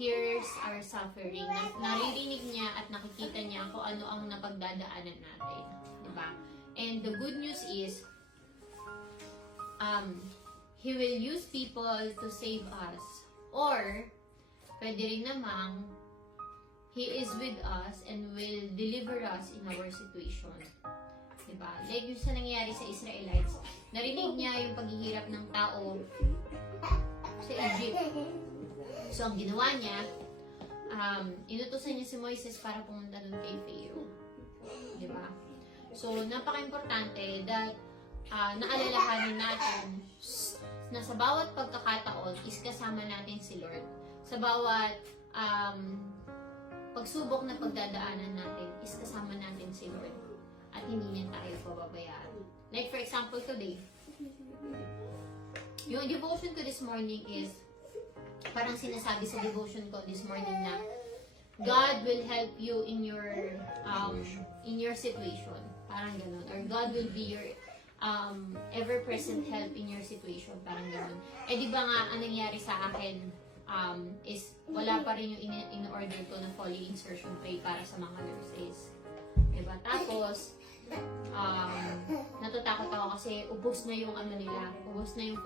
hears our suffering. Naririnig niya at nakikita niya kung ano ang napagdadaanan natin. Diba? And the good news is, He will use people to save us. Or, pwede rin namang, He is with us and will deliver us in our situation. Diba? Like yung sa nangyayari sa Israelites, narinig niya yung paghihirap ng tao sa Egypt. So, ang ginawa niya, inutusan niya si Moises para pumunta doon kay Pharaoh. Diba? So, napaka-importante that naalalahanin natin na sa bawat pagkakataon is kasama natin si Lord. Sa bawat pagsubok na pagdadaanan natin is kasama natin si Lord. At hindi niya tayo pababayaan. Like for example today, yung devotion ko this morning is, parang sinasabi sa devotion ko this morning na God will help you in your situation. Parang ganun. Or God will be your ever-present help in your situation. Parang ganun. Eh di ba nga, ang nangyari sa akin is wala pa rin yung in-order ko na Foley insertion tray para sa mga nurses. Diba? Tapos, natatakot ako kasi ubos na yung ano nila. Ubos na yung